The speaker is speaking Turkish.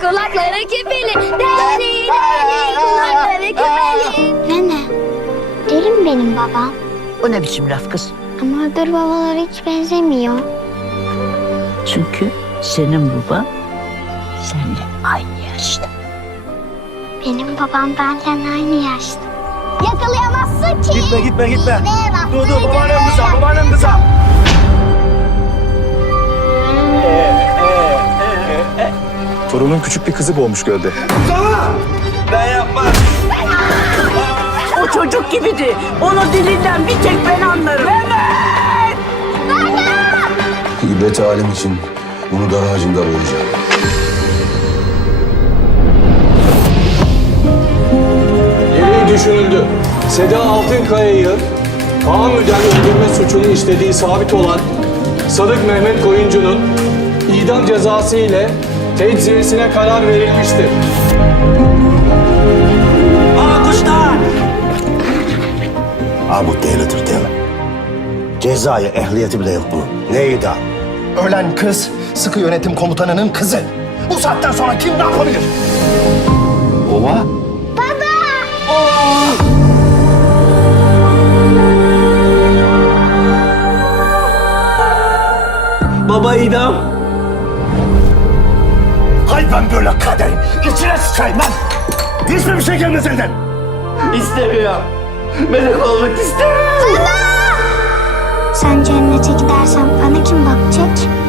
Kulakları küpeli. Deli deli kulakları küpeli. Nene, deli mi benim babam? O ne biçim laf kız? Ama öbür babalar hiç benzemiyor. Çünkü senin baba seninle aynı yaşta. Benim babam benden aynı yaşta. Yakalayamazsın ki. Gitme gitme gitme. Dur dur babaannem kıza babaannem kıza. Torunun küçük bir kızı boğmuş gölde. Mustafa! Ben yapmam. O çocuk gibiydi. Onu dilinden bir tek ben anlarım. Mehmet! İbret alem için bunu dar ağacında boğacağım. Gereği düşünüldü. Seda Altınkaya'yı Kaan Müden öldürme suçunu işlediği sabit olan Sadık Mehmet Koyuncu'nun idam cezası ile teczhiyesine karar verilmiştir. Aa kuşlar! Aa bu delidir değil mi? Ceza'yı ehliyeti bile yok bu. Neydi daha? Ölen kız, sıkı yönetim komutanının kızı. Bu saatten sonra kim ne yapabilir? Ova? Baba! Ova! Baba idam ben böyle kaderim. İçine sıçayım lan. Hiçbir bir şey gelmez elden. İstemiyor. Melek olmak istemiyor. Baba! Sen cennete gidersen bana kim bakacak?